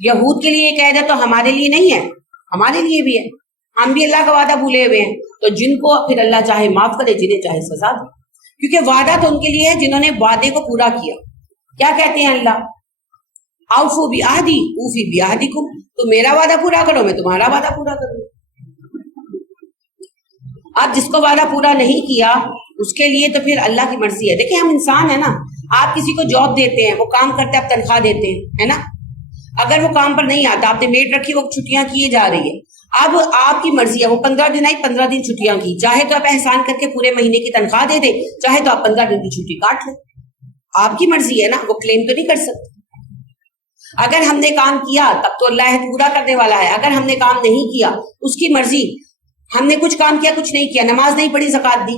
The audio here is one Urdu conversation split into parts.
یہود کے لیے یہ قید ہے تو ہمارے لیے نہیں ہے، ہمارے لیے بھی ہے، ہم بھی اللہ کا وعدہ بھولے ہوئے ہیں. تو جن کو پھر اللہ چاہے معاف کرے، جنہیں چاہے سزا دے، کیونکہ وعدہ تو ان کے لیے ہے جنہوں نے وعدے کو پورا کیا. کیا کہتے ہیں اللہ؟ اوفوا بعہدی اوفی بعہدکم، تم میرا وعدہ پورا کرو، میں تمہارا وعدہ پورا کروں. اب جس کو وعدہ پورا نہیں کیا اس کے لیے تو پھر اللہ کی مرضی ہے. دیکھیں ہم انسان ہیں نا، آپ کسی کو جاب دیتے ہیں، وہ کام کرتے ہیں، آپ تنخواہ دیتے ہیں، ہے نا. اگر وہ کام پر نہیں آتا، آپ نے میڈ رکھی، وہ چھٹیاں کیے جا رہی ہے، اب آپ کی مرضی ہے، وہ 15 دن آئی، 15 دن چھٹیاں کی، چاہے تو آپ احسان کر کے پورے مہینے کی تنخواہ دے دیں، چاہے تو آپ 15 دن کی چھٹی کاٹ لیں. آپ کی مرضی ہے نا، وہ کلیم تو نہیں کر سکتے. اگر ہم نے کام کیا تب تو اللہ عہد پورا کرنے والا ہے، اگر ہم نے کام نہیں کیا اس کی مرضی. ہم نے کچھ کام کیا، کچھ نہیں کیا، نماز نہیں پڑھی، زکوٰۃ دی.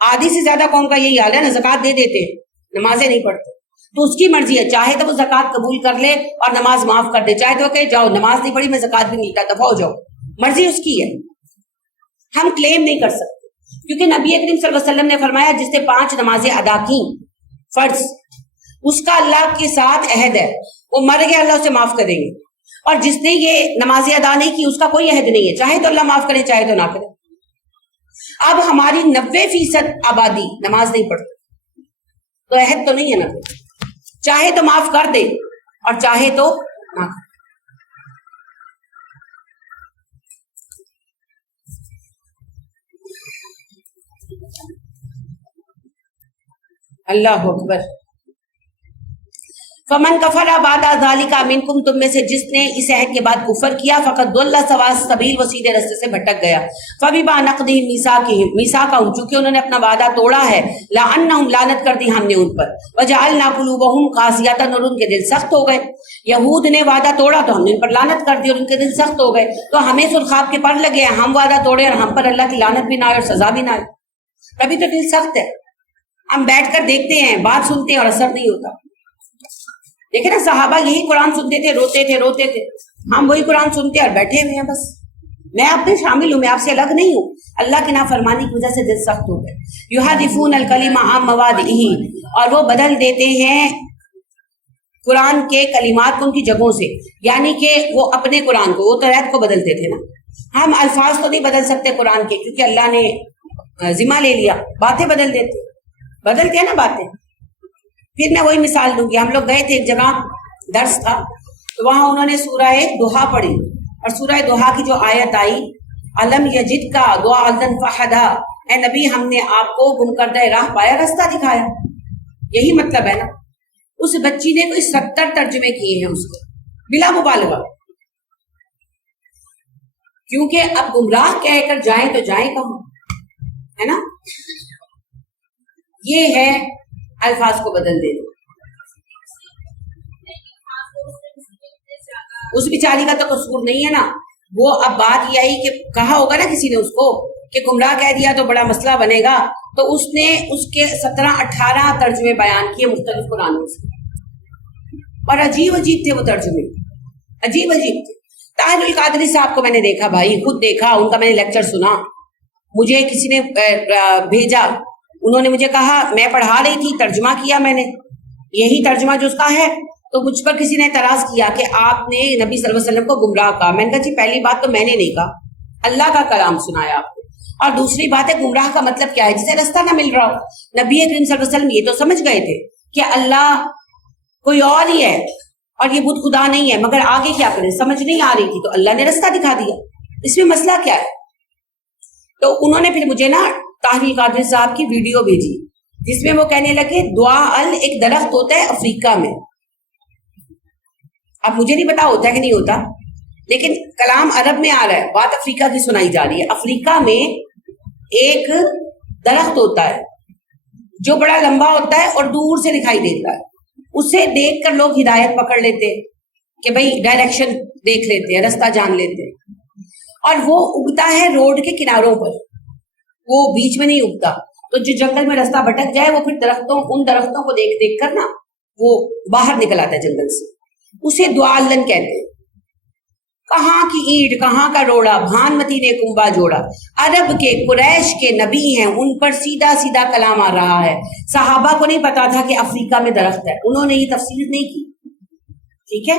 آدھی سے زیادہ قوم کا یہی حال ہے نا، زکوٰۃ دے دیتے ہیں، نمازیں نہیں پڑھتے. تو اس کی مرضی ہے، چاہے تو وہ زکوٰۃ قبول کر لے اور نماز معاف کر دے، چاہے تو کہ جاؤ نماز نہیں پڑھی، میں زکوٰۃ بھی نہیں لیتا، دفعہ ہو جاؤ. مرضی اس کی ہے، ہم کلیم نہیں کر سکتے. کیونکہ نبی کریم صلی اللہ علیہ وسلم نے فرمایا جس نے 5 نمازیں ادا کی فرض، اس کا اللہ کے ساتھ عہد ہے، وہ مر گیا اللہ اسے معاف کریں گے. اور جس نے یہ نمازیں ادا نہیں کی اس کا کوئی عہد نہیں ہے، چاہے تو اللہ معاف کرے چاہے تو نہ کرے. اب ہماری 90% آبادی نماز نہیں پڑھتی، تو عہد تو نہیں ہے نا، چاہے تو معاف کر دے اور چاہے تو نہ کرے. اللہ اکبر. فمن کفر بعد ذالک منکم، تم میں سے جس نے اس عہد کے بعد کفر کیا، فقد ضل سواء السبیل، وہ سیدھے راستے سے بھٹک گیا. فبما نقضهم میثاقهم، چونکہ انہوں نے اپنا وعدہ توڑا ہے، لعنہم، لعنت کر دی ہم نے ان پر، وجعلنا قلوبهم قاسیۃ، اور ان کے دل سخت ہو گئے. یہود نے وعدہ توڑا تو ہم نے ان پر لعنت کر دی اور ان کے دل سخت ہو گئے. تو ہمیں سرخاب کے پر لگے ہیں، ہم وعدہ توڑے اور ہم پر اللہ کی لعنت بھی نہ آئے اور سزا بھی نہ آئے. تبھی تو دل سخت ہے. ہم بیٹھ کر دیکھتے ہیں، بات سنتے ہیں اور اثر نہیں ہوتا. دیکھیں نا صحابہ یہی قرآن سنتے تھے، روتے تھے. ہم وہی قرآن سنتے اور بیٹھے ہوئے ہیں بس. میں آپ میں شامل ہوں، میں آپ سے الگ نہیں ہوں. اللہ کی نافرمانی کی وجہ سے دل سخت ہو گئے. یحرفون الکلم عن مواضعہ، اور وہ بدل دیتے ہیں قرآن کے کلمات کو ان کی جگہوں سے، یعنی کہ وہ اپنے قرآن کو، وہ تو عہد کو بدلتے تھے نا. ہم الفاظ تو نہیں بدل سکتے قرآن کے، کیونکہ اللہ نے ذمہ لے لیا. باتیں بدلتے ہیں نا باتیں. پھر میں وہی مثال دوں گی. ہم لوگ گئے تھے ایک جگہ، درس تھا، تو وہاں انہوں نے سورہ دوحہ پڑھی، اور سورہ دوحہ کی جو آیت آئی، الم یجد کا ضالا فہدی، اے نبی ہم نے آپ کو گم کردہ راہ پایا، راستہ دکھایا. یہی مطلب ہے نا. اس بچی نے کوئی 70 ترجمے کیے ہیں اس کو، بلا مبالغہ. کیونکہ اب گمراہ کہہ کر جائیں تو جائیں کہاں، ہے نا. یہ ہے الفاظ کو بدل دینا. اس بیچاری کا تو قصور نہیں ہے نا. وہ اب بات یہ آئی کہ کہا ہوگا نا کسی نے اس کو کہ گمراہ کہہ دیا تو بڑا مسئلہ بنے گا، تو اس نے اس کے 17-18 ترجمے بیان کیے مختلف قرآنوں سے، اور عجیب تھے وہ ترجمے، عجیب تھے. طاہر القادری صاحب کو میں نے دیکھا، بھائی خود دیکھا، ان کا میں نے لیکچر سنا. مجھے کسی نے بھیجا، انہوں نے مجھے کہا، میں پڑھا رہی تھی، ترجمہ کیا میں نے، یہی ترجمہ جو اس کا ہے. تو مجھ پر کسی نے اعتراض کیا کہ آپ نے نبی صلی اللہ علیہ وسلم کو گمراہ کہا. میں نے کہا جی پہلی بات تو میں نے نہیں کہا، اللہ کا کلام سنایا آپ کو. اور دوسری بات ہے گمراہ کا مطلب کیا ہے؟ جسے رستہ نہ مل رہا ہو. نبی کریم صلی اللہ علیہ وسلم یہ تو سمجھ گئے تھے کہ اللہ کوئی اور ہی ہے اور یہ بت خدا نہیں ہے، مگر آگے کیا کریں سمجھ نہیں آ رہی تھی، تو اللہ نے رستہ دکھا دیا. اس میں مسئلہ کیا ہے؟ تو انہوں نے پھر مجھے نا طاہر القادری صاحب کی ویڈیو بھیجی، جس میں وہ کہنے لگے دعا ال ایک درخت ہوتا ہے افریقہ میں. اب مجھے نہیں پتا ہوتا ہے کہ نہیں ہوتا، لیکن کلام عرب میں آ رہا ہے، بات افریقہ کی سنائی جا رہی ہے. افریقہ میں ایک درخت ہوتا ہے جو بڑا لمبا ہوتا ہے اور دور سے دکھائی دیتا ہے. اسے دیکھ کر لوگ ہدایت پکڑ لیتے کہ بھئی ڈائریکشن دیکھ لیتے ہیں، رستہ جان لیتے ہیں. اور وہ اگتا ہے روڈ کے کناروں پر، وہ بیچ میں نہیں اگتا. تو جو جنگل میں رستہ بھٹک جائے وہ پھر ان درختوں کو دیکھ دیکھ کر نا وہ باہر نکل آتا ہے جنگل سے. اسے دعالن کہتے ہیں. کہاں کی اینٹ کہاں کا روڑا، بھانمتی نے کنبا جوڑا. عرب کے قریش کے نبی ہیں، ان پر سیدھا سیدھا کلام آ رہا ہے. صحابہ کو نہیں پتا تھا کہ افریقہ میں درخت ہے، انہوں نے یہ تفسیر نہیں کی. ٹھیک ہے،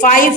5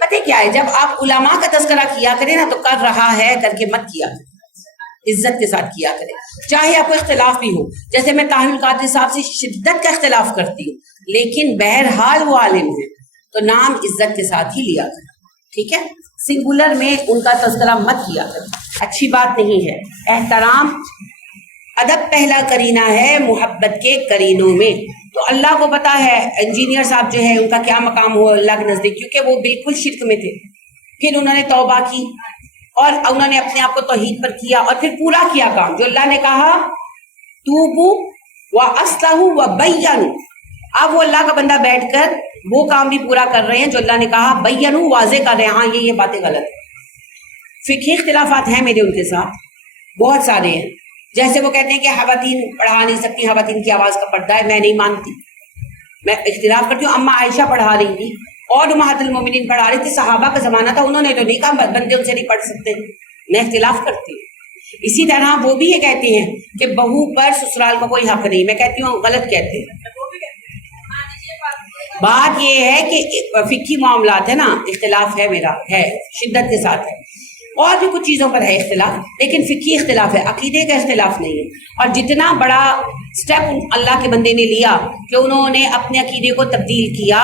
پتہ کیا ہے، جب آپ علماء کا تذکرہ کیا کریں نا تو کر رہا ہے کر کے مت کیا کریں، عزت کے ساتھ کیا کریں، چاہے آپ کو اختلاف بھی ہو. جیسے میں طاہر القادری صاحب سے شدت کا اختلاف کرتی ہوں، لیکن بہرحال وہ عالم ہیں تو نام عزت کے ساتھ ہی لیا کریں، ٹھیک ہے. سنگولر میں ان کا تذکرہ مت کیا کریں، اچھی بات نہیں ہے. احترام ادب پہلا کرینہ ہے محبت کے کرینوں میں. تو اللہ کو پتا ہے انجینئر صاحب جو ہے ان کا کیا مقام ہو اللہ کے نزدیک، کیونکہ وہ بالکل شرک میں تھے، پھر انہوں نے توبہ کی اور انہوں نے اپنے آپ کو توحید پر کیا اور پھر پورا کیا کام جو اللہ نے کہا توبو واصلحوا وبینوا. اب وہ اللہ کا بندہ بیٹھ کر وہ کام بھی پورا کر رہے ہیں جو اللہ نے کہا، بینوا واضح کر رہے ہیں، ہاں یہ باتیں غلط ہیں. فقہی اختلافات ہیں میرے ان کے ساتھ بہت سارے ہیں. جیسے وہ کہتے ہیں کہ خواتین پڑھا نہیں سکتی، خواتین کی آواز کا پردہ ہے، میں نہیں مانتی، میں اختلاف کرتی ہوں. اما عائشہ پڑھا رہی تھی اور امہات المومنین پڑھا رہی تھی، صحابہ کا زمانہ تھا، انہوں نے تو نہیں کہا بندے ان سے نہیں پڑھ سکتے، میں اختلاف کرتی ہوں. اسی طرح وہ بھی یہ کہتے ہیں کہ بہو پر سسرال کا کوئی حق نہیں، میں کہتی ہوں غلط کہتے ہیں. بات یہ ہے کہ فقہی معاملات ہے نا، اختلاف ہے میرا، ہے شدت کے ساتھ ہے، اور بھی کچھ چیزوں پر ہے اختلاف، لیکن فقہی اختلاف ہے، عقیدے کا اختلاف نہیں ہے. اور جتنا بڑا سٹیپ اللہ کے بندے نے لیا کہ انہوں نے اپنے عقیدے کو تبدیل کیا،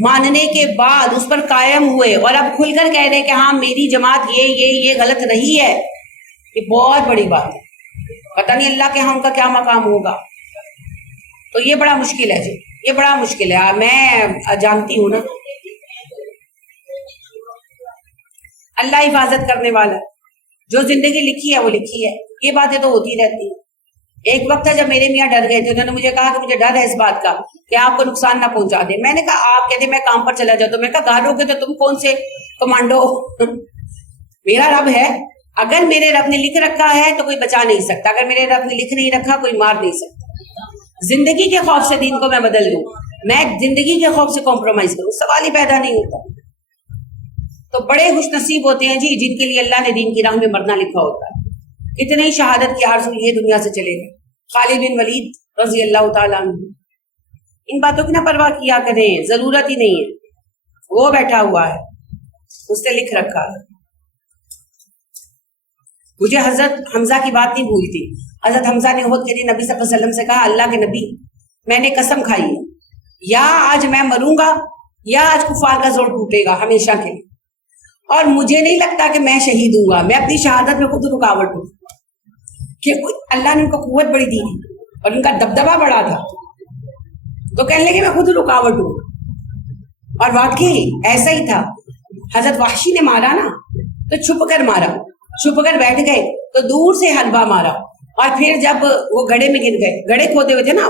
ماننے کے بعد اس پر قائم ہوئے اور اب کھل کر کہہ رہے کہ ہاں میری جماعت یہ غلط رہی ہے، یہ بہت بڑی بات ہے. پتہ نہیں اللہ کے ہاں ان کا کیا مقام ہوگا. تو یہ بڑا مشکل ہے جی، یہ بڑا مشکل ہے. میں جانتی ہوں نا اللہ حفاظت کرنے والا، جو زندگی لکھی ہے وہ لکھی ہے. یہ باتیں تو ہوتی رہتی ہیں. ایک وقت تھا جب میرے میاں ڈر گئے تھے، انہوں نے مجھے کہا کہ مجھے ڈر ہے اس بات کا کہ آپ کو نقصان نہ پہنچا دے. میں نے کہا آپ کہتے میں کام پر چلا جاتا ہوں. میں کہا گھر ہو کے تو تم کون سے کمانڈو میرا رب ہے. اگر میرے رب نے لکھ رکھا ہے تو کوئی بچا نہیں سکتا، اگر میرے رب نے لکھ نہیں رکھا کوئی مار نہیں سکتا. زندگی کے خوف سے دین کو میں بدل دوں، میں زندگی کے خوف سے کمپرومائز کروں، سوال ہی پیدا نہیں ہوتا. تو بڑے خوش نصیب ہوتے ہیں جی جن کے لیے اللہ نے دین کی راہ میں مرنا لکھا ہوتا ہے. کتنے ہی شہادت کے آرزو یہ دنیا سے چلے گئے. خالد بن ولید رضی اللہ تعالیٰ عنہ. ان باتوں کی نہ پرواہ کیا کریں، ضرورت ہی نہیں ہے. وہ بیٹھا ہوا ہے، اس نے لکھ رکھا ہے. مجھے حضرت حمزہ کی بات نہیں بھولتی. حضرت حمزہ نے احد کے دن نبی صلی اللہ علیہ وسلم سے کہا اللہ کے نبی میں نے قسم کھائی ہے یا آج میں مروں گا یا آج کفار کا زور ٹوٹے گا ہمیشہ کے لیے، اور مجھے نہیں لگتا کہ میں شہید ہوں گا. میں اپنی شہادت میں خود رکاوٹ ہوں کہ اللہ نے ان کو قوت بڑی دی اور ان کا دبدبہ بڑا تھا، تو کہنے لگے میں خود رکاوٹ ہوں. اور واقعی ایسا ہی تھا. حضرت وحشی نے مارا نا تو چھپ کر مارا، چھپ کر بیٹھ گئے تو دور سے حلبہ مارا، اور پھر جب وہ گڑھے میں گر گئے، گڑھے کھودے ہوئے تھے نا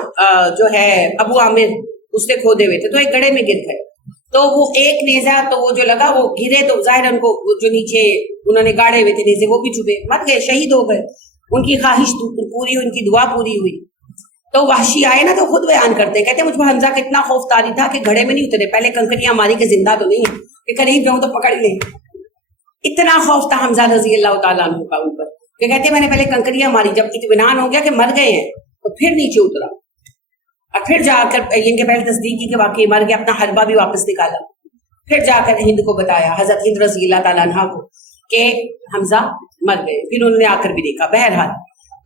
جو ہے ابو عامر اس نے کھودے ہوئے تھے، تو ایک گڑھے میں گر گئے تو وہ ایک نیزہ تو وہ جو لگا وہ گرے تو ظاہر ان کو جو نیچے انہوں نے گاڑے ہوئے تھے نیزے وہ بھی چھپے، مت گئے، شہید ہو گئے. ان کی خواہش پوری ہوئی، ان کی دعا پوری ہوئی. تو وحشی آئے نا تو خود بیان کرتے کہتے مجھ پر حمزہ کتنا خوف طاری تھا کہ گھڑے میں نہیں اترے، پہلے کنکریاں ماری کہ زندہ تو نہیں کہ قریب جاؤں تو پکڑ لیں. اتنا خوف تھا حمزہ رضی اللہ تعالیٰ عنہ کا ان پر کہ کہتے میں نے پہلے کنکریاں ماری، جب اطمینان ہو گیا کہ مر گئے ہیں تو پھر نیچے اترا اور پھر جا کر ان کے پہلے تصدیق کی کہ واقعی مر گیا، اپنا حلبہ بھی واپس نکالا، پھر جا کر ہند کو بتایا حضرت ہند رضی اللہ تعالیٰ عنہ کو کہ حمزہ مر گئے. پھر انہوں نے آ کر بھی دیکھا. بہرحال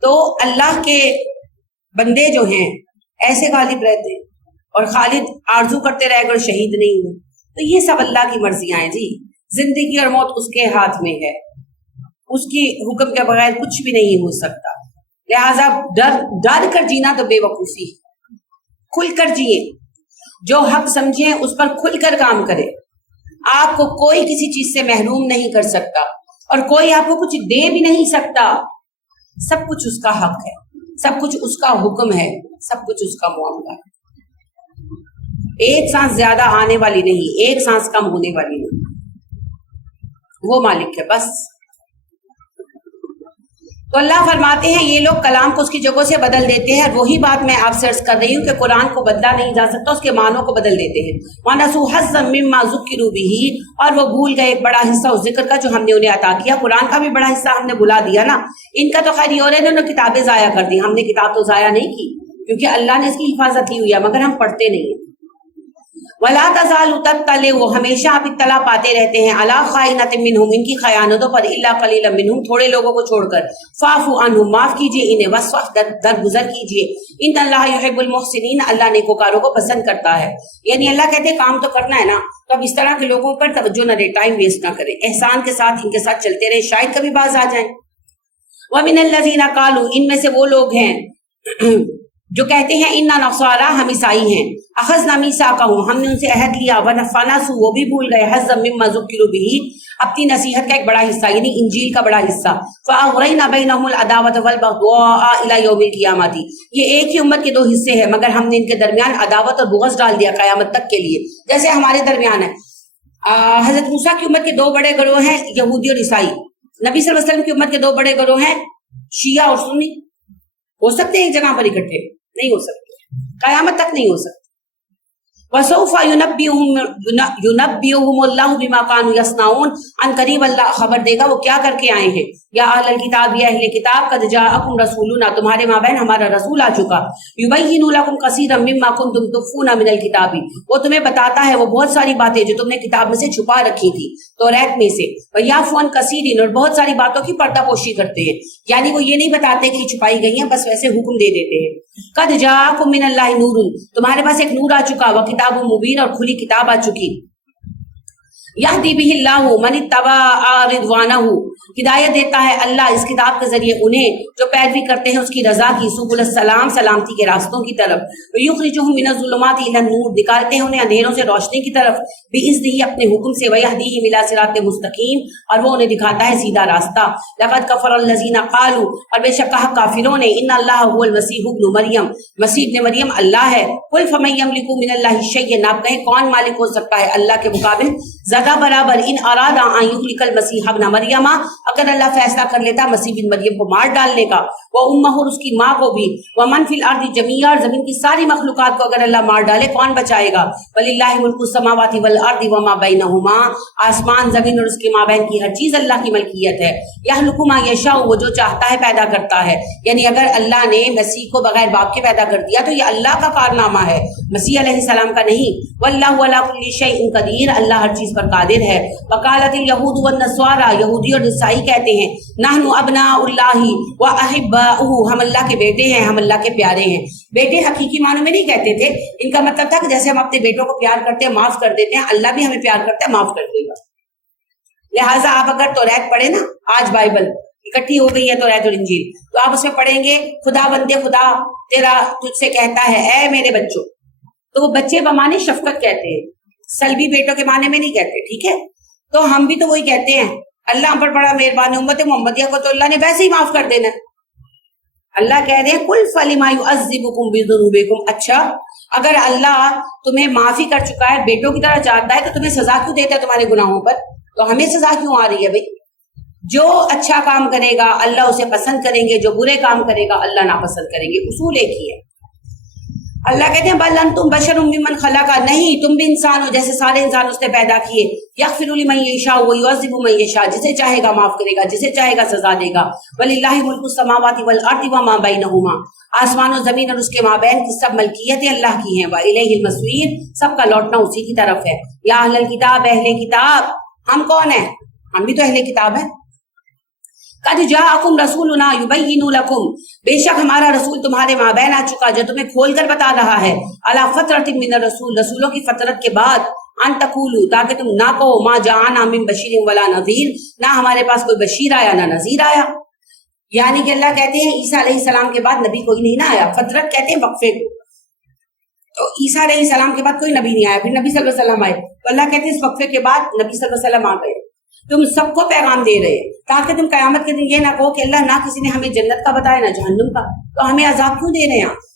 تو اللہ کے بندے جو ہیں ایسے غالب رہتے ہیں، اور خالد آرزو کرتے رہے اگر شہید نہیں ہو. تو یہ سب اللہ کی مرضیاں ہیں جی. زندگی اور موت اس کے ہاتھ میں ہے، اس کی حکم کے بغیر کچھ بھی نہیں ہو سکتا. لہٰذا ڈر کر جینا تو بے وقوفی ہے. کھل کر جیے، جو حق سمجھیں اس پر کھل کر کام کرے. آپ کو کوئی کسی چیز سے محروم نہیں کر سکتا اور کوئی آپ کو کچھ دے بھی نہیں سکتا. سب کچھ اس کا حق ہے، سب کچھ اس کا حکم ہے، سب کچھ اس کا معاملہ ہے. ایک سانس زیادہ آنے والی نہیں، ایک سانس کم ہونے والی نہیں. وہ مالک ہے بس. تو اللہ فرماتے ہیں یہ لوگ کلام کو اس کی جگہوں سے بدل دیتے ہیں. وہی بات میں آپ سے عرض کر رہی ہوں کہ قرآن کو بدلا نہیں جا سکتا، اس کے معنوں کو بدل دیتے ہیں. وَنَسُوا حَظًّا مِّمَّا ذُكِّرُوا بِهِ، اور وہ بھول گئے ایک بڑا حصہ اس ذکر کا جو ہم نے انہیں عطا کیا. قرآن کا بھی بڑا حصہ ہم نے بھلا دیا نا. ان کا تو خیر یہ ہو رہا ہے انہوں نے کتابیں ضائع کر دی، ہم نے کتاب تو ضائع نہیں کی کیونکہ اللہ نے اس کی حفاظت کی ہوئی ہے، مگر ہم پڑھتے نہیں ہیں. ولا تزال تطلع، وہ ہمیشہ آپ اطلاع پاتے رہتے ہیں، علی خائنۃ منہم، ان کی خیانتوں پر، الا قلیلا منہم، تھوڑے لوگوں کو چھوڑ کر، فاعف عنہم، معاف کیجیے انہیں، واصفح، درگزر کیجیے، ان اللہ یحب المحسنین، اللہ نیکوکاروں کو پسند کرتا ہے۔ یعنی اللہ کہتے ہیں کام تو کرنا ہے نا، تو اب اس طرح کے لوگوں پر توجہ نہ دے، ٹائم ویسٹ نہ کریں، احسان کے ساتھ ان کے ساتھ چلتے رہیں، شاید کبھی باز آ جائیں۔ ومن الذین قالوا، ان میں سے وہ لوگ ہیں جو کہتے ہیں انا نصارا، ہم عیسائی ہیں، اخذنا میثاقہم، ہم نے ان سے عہد لیا، ونسوا، وہ بھی بھول گئے، حظا مما ذکروا بہ، اپنی نصیحت کا ایک بڑا حصہ، یعنی انجیل کا بڑا حصہ، فاغرینا بینہم العداوۃ والبغضاء الی یوم القیامۃ، یہ ایک ہی امت کے دو حصے ہیں مگر ہم نے ان کے درمیان عداوت اور بغض ڈال دیا قیامت تک کے لیے، جیسے ہمارے درمیان ہے۔ حضرت موسیٰ کی امت کے دو بڑے گروہ ہیں، یہودی اور عیسائی۔ نبی صلی اللہ علیہ وسلم کی امت کے دو بڑے گروہ ہیں، شیعہ اور سنی۔ ہو سکتے ہیں ایک جگہ پر اکٹھے؟ نہیں ہو سکتے، قیامت تک نہیں ہو سکتے۔ وَسَوْفَ يُنَبِّئُهُمُ اللَّهُ بِمَا كَانُوا يَصْنَعُونَ، ان قریب اللہ خبر دے گا وہ کیا کر کے آئے ہیں۔ یا اہل الکتاب، یا اہل کتاب، قد جاءکم رسولنا، تمہارے مابین ہمارا رسول آ چکا، یبین لکم کثیرا مما کنتم تخفون من الکتاب، وہ تمہیں بتاتا ہے وہ بہت ساری باتیں جو تم نے کتاب میں سے چھپا رکھی تھی، توریت میں سے، ویعفو عن کثیر، اور بہت ساری باتوں کی پردہ پوشی کرتے ہیں، یعنی وہ یہ نہیں بتاتے کہ چھپائی گئی ہیں، بس ویسے حکم دے دیتے ہیں۔ قد جاءکم من اللہ نور، تمہارے پاس ایک نور آ چکا، وہ کتاب مبین، اور کھلی کتاب آ چکی، یہدی بہ اللہ من اتبع رضوانہ، ہدایت دیتا ہے اللہ اس کتاب کے ذریعے انہیں جو پیروی کرتے ہیں اس کی رضا کی، سبل السلام، سلامتی کے راستوں کی طرف، یخرجہم من الظلمات الی النور، نکالتے ہیں انہیں اندھیروں سے روشنی کی طرف، باذنہ، اپنے حکم سے، ویہدیہم الی صراط مستقیم، اور وہ انہیں دکھاتا ہے سیدھا راستہ۔ لقد کفر الذین قالوا، اور بے شک کہا کافروں نے، ان اللہ هو المسیح ابن مریم، مسیح ابن مریم اللہ ہے، قل فمن یملک من اللہ شیئا، آپ کہیں کون مالک ہو سکتا ہے اللہ کے مقابل زیادہ برابر، ان اراد ان یہلک المسیح ابن مریم، اگر اللہ فیصلہ کر لیتا مسیح بن مریم کو مار ڈالنے کا، وہ امہ، اور اس کی ماں کو بھی، ومن فی الارض جمیعا، زمین کی ساری مخلوقات کو اگر اللہ مار ڈالے کون بچائے گا؟ وللہ ملک السماوات والارض وما بینہما، آسمان زمین اور اس کے مابین کی ہر چیز اللہ کی ملکیت ہے۔ یخلق ما یشاء، وہ جو چاہتا ہے پیدا کرتا ہے، یعنی اگر اللہ نے مسیح کو بغیر باپ کے پیدا کر دیا تو یہ اللہ کا کارنامہ ہے، مسیح علیہ السلام کا نہیں۔ واللہ علی کل شیء قدیر، اللہ ہر چیز پر قادر ہے۔ وقالت الیہود والنصارى، یہودی اور عیسائی کہتے ہیں، نحن ابناء اللہ واحباؤہ، ہم اللہ کے بیٹے ہیں، ہم اللہ کے پیارے ہیں۔ بیٹے حقیقی معنوں میں نہیں کہتے تھے، ان کا مطلب تھا کہ جیسے ہم اپنے بیٹوں کو پیار کرتے ہیں، معاف کر دیتے ہیں، اللہ بھی ہمیں پیار کرتا ہے، معاف کر دے گا۔ لہٰذا آپ اگر توریت پڑھیں نا، آج بائبل اکٹھی ہو گئی ہے توریت اور انجیل، تو آپ اس میں پڑھیں گے خدا بندے خدا تیرا تجھ سے کہتا ہے اے میرے بچوں، تو وہ بچے بمانے شفقت کہتے ہیں، سلبی بیٹوں کے معنی میں نہیں کہتے، ٹھیک ہے؟ تو ہم بھی تو وہی کہتے ہیں، اللہ ہم پر بڑا مہربان ہے، امت محمدیہ کو تو اللہ نے ویسے ہی معاف کر دینا ہے۔ اللہ کہہ رہے ہیں قل فلما یعذبکم بذنوبکم، اچھا اگر اللہ تمہیں معافی کر چکا ہے، بیٹوں کی طرح چاہتا ہے، تو تمہیں سزا کیوں دیتا ہے تمہارے گناہوں پر؟ تو ہمیں سزا کیوں آ رہی ہے بھائی؟ جو اچھا کام کرے گا اللہ اسے پسند کریں گے، جو برے کام کرے گا اللہ ناپسند کریں گے، اصول ایک ہی ہے۔ اللہ کہتے ہیں بل انتم بشر ممن خلق، نہیں تم بھی انسان ہو جیسے سارے انسان اس نے پیدا کیے، یغفر لمن یشاء ویعذب من یشاء، جسے چاہے گا معاف کرے گا، جسے چاہے گا سزا دے گا۔ وللہ ملک السماوات والارض وما بینہما، آسمان و زمین اور اس کے مابین کی سب ملکیتیں اللہ کی ہیں، والیہ المصیر، سب کا لوٹنا اسی کی طرف ہے۔ یا اہل الکتاب، اہل کتاب، ہم کون ہیں؟ ہم بھی تو اہل کتاب ہیں۔ قد جاءکم رسولنا یبین لکم، بے شک ہمارا رسول تمہارے مابین آ چکا جو تمہیں کھول کر بتا رہا ہے، علی فترۃ من الرسول، رسولوں کی فترت کے بعد، ان تقولوا، تاکہ تم نہ کہو، ما جاءنا من بشیر ولا نذیر، نہ ہمارے پاس کوئی بشیر آیا نہ نذیر آیا، یعنی کہ اللہ کہتے ہیں عیسیٰ علیہ السلام کے بعد نبی کوئی نہیں نہ آیا، فترت کہتے ہیں وقفے کو، تو عیسیٰ علیہ السلام کے بعد کوئی نبی نہیں آیا، پھر نبی صلی اللہ علیہ وسلم آئے، تو اللہ کہتے ہیں اس وقفے کے بعد نبی صلی اللہ علیہ وسلم آ گئے، تم سب کو پیغام دے رہے ہیں تاکہ تم قیامت کے دن یہ نہ کہو کہ اللہ نہ کسی نے ہمیں جنت کا بتایا نہ جہنم کا، تو ہمیں عذاب کیوں دے رہے ہیں آپ؟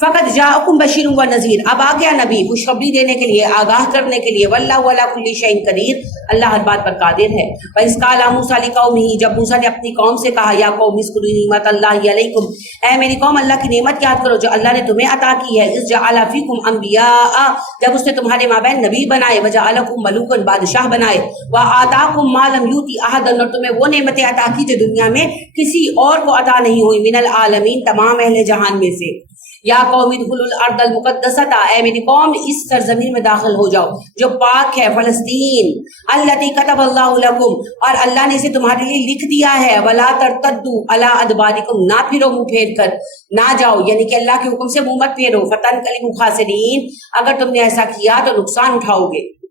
فقط جاءکم بشیر و نذیر، اب آ گیا نبی خوشخبری دینے کے لیے، آگاہ کرنے کے لیے، واللہ علی کل شیء قدیر، اللہ ہر بات پر قادر ہے۔ وَإِذْ قَالَ مُوسَىٰ لِقَوْمِهِ، جب موسیٰ نے اپنی قوم سے کہا، یا قوم اذکروا نعمت اللہ علیکم، اے میری قوم اللہ کی نعمت یاد کرو جو اللہ نے تمہیں عطا کی ہے، اذ جعل فیکم انبیاء، جب اس نے تمہارے مابین نبی بنائے، وجعلکم ملوکا، بادشاہ بنائے، وآتاکم ما لم یؤت احدا، اور تمہیں وہ نعمتیں عطا کی جو دنیا میں کسی اور کو عطا نہیں ہوئی، من العالمین، تمام اہل جہان میں سے۔ یا قوم ادخلوا الارض المقدسۃ، اے میری قوم اس سرزمین میں داخل ہو جاؤ جو پاک ہے، فلسطین، التی کتب اللہ لکم، اور اللہ نے اسے تمہارے لیے لکھ دیا ہے، ولا ترتدوا علی ادبارکم، نہ پھرو منہ پھیر کر، نہ جاؤ، یعنی کہ اللہ کے حکم سے منہ مت پھیرو، فتنقلبوا خاسرین، اگر تم نے ایسا کیا تو نقصان اٹھاؤ گے۔